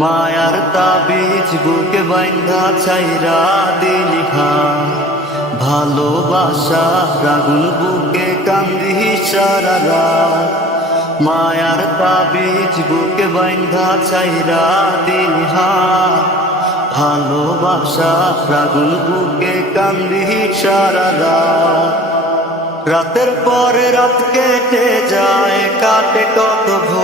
মায়ার তাবিজ বুকে বাইন্ধা ছাইরা দিলিহা ভালোবাসা রাগুন বুকে কান্দি সারা মায়ার তাবিজ বুকে বাইন্ধা ছাইরা দিলিহা ভালোবাসা রাগুন বুকে কান্দি সারা রাতের পরে রাত কেটে যায়, কাটে কত ভোর।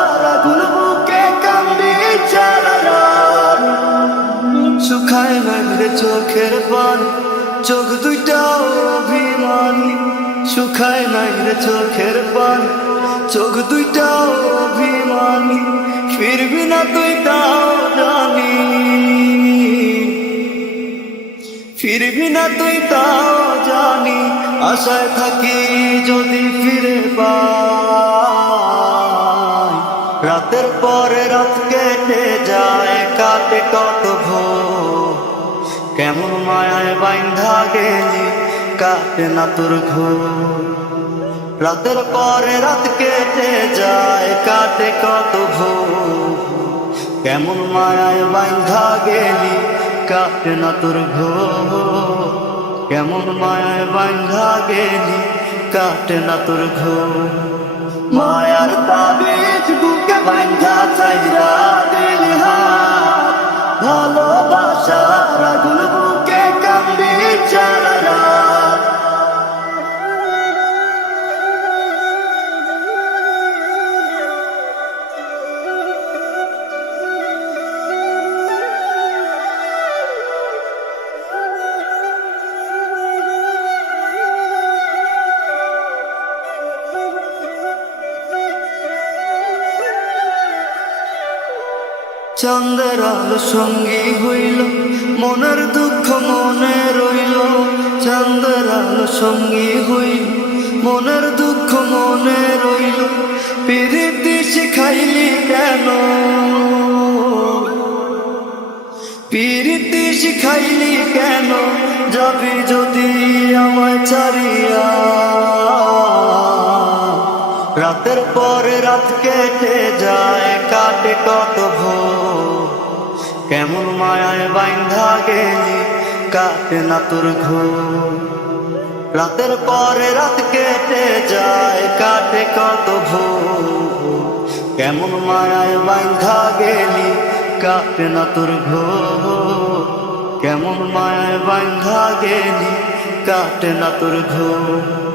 চোখ দুইটা অভিমানী, শুকায় নাই রে চোখের পানি। চোখ দুইটা অভিমানী, ফিরবি না তুই তাও জানি। ফিরবি না তুই তাও জানি, আশায় থাকি যদি ফিরে পাই। রাতের পরে রাত কেটে যায়, কাটে কত ভোর। কেমন মায়ায় বাইন্ধা গেলি, কাটে না তোর ঘোর। রাতের পরে রাত কেটে যায়, কাটে কত ভোর কেমন মায়ায় বাইন্ধা গেলি, কাটে না তোর ঘোর। কেমন মায়ায় বাইন্ধা গেলি, কাটে না তোর ঘোর। মায়ার তাবিজ বুকে বাইন্ধা চাইরা দিল হাত। ভালোবাসা বুকে কান্দি চারা চন্দ্রের আলো সঙ্গী হইল, মনের দুঃখ মনে রইল। চন্দ্রের আলো সঙ্গী হইল, মনের দুঃখ মনে রইল। প্রীতি শিখাইলি কেন? প্রীতি শিখাইলি কেন? যাবি যদি আমায় ছাড়িয়া রাতের পরে রাত কেটে যায়, কাটে কত ভোর। কেমন মায়ায় বাইন্ধা গেলি, কাটে না তোর ঘোর। রাতের পরে রাত কেটে যায়, কাটে কত ভোর। কেমন মায়ায় বাইন্ধা গেলি, কাটে না তোর ঘোর। কেমন মায়ায় বাইন্ধা গেলি, কাটে না তোর ঘোর।